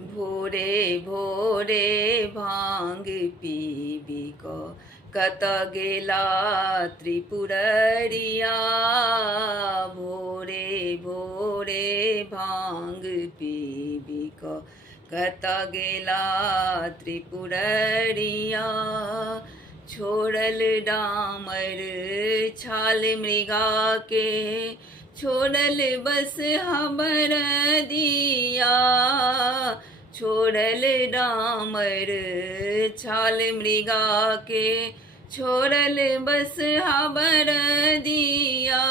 भोरे भोरे भांग PB को कत गेला त्रिपुररिया। भोरे भोरे भांग पीबी को कत गेला त्रिपुररिया। छोड़ल डामर छाल मृगा के, छोड़ल बस हमर दिया। छोड़ल डामर छाल मृगा के, छोड़ल बस हमर दिया।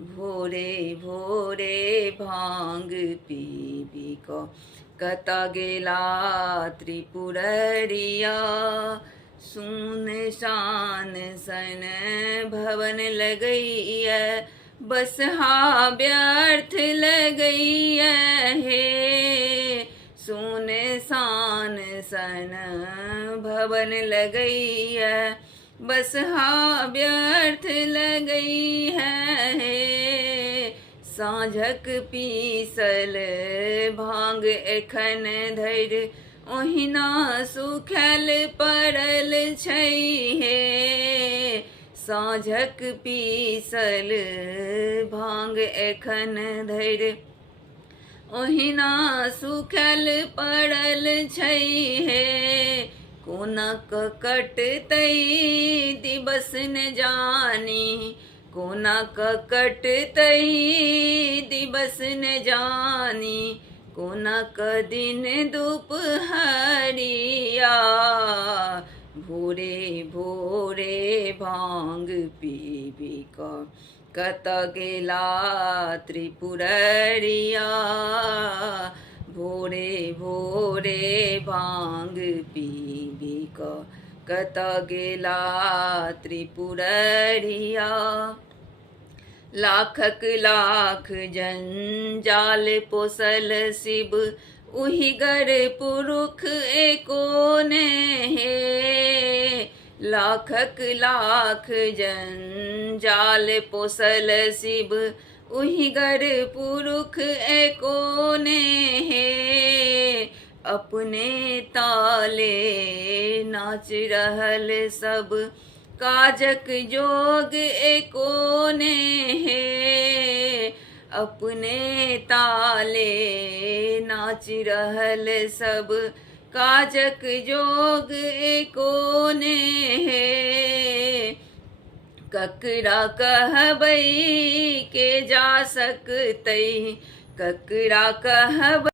भोरे भोरे भांग पीबी को कत गेला त्रिपुररिया। सुनसान सन भवन लगई बस हा व्यर्थ लगई हे। सुनसान सन भवन लगई बस हा व्यर्थ लगई है। साँझक पीसल भांग एखन धरि ओहिना सुखल पड़ल छै हे। साँझक पीसल भांग एखन धरि ओहिना सुखल पड़ल छै हे। कोना कटतै दिवस न जानी, कोना कटतै दिवस न जानी। कोना क दिन दुपहरिया। भोरे भोरे भांग पीबी को कत गेला त्रिपुररिया। भोरे भोरे भांग पीबी को कत गेला त्रिपुररिया। लाखक लाख जंजाल पोसल शिव, उहिगर पुरुष एको ने हे। लाखक लाख जंजाल पोसल शिव, उहिगर पुरुष एको ने हे। अपने ताले नाच रहल सब, काजक जोग एको ने हे। अपने ताले नाच रहल सब, काजक जोग एको ने हे। ककरा कहबै के जा सकतै, ककरा कहबै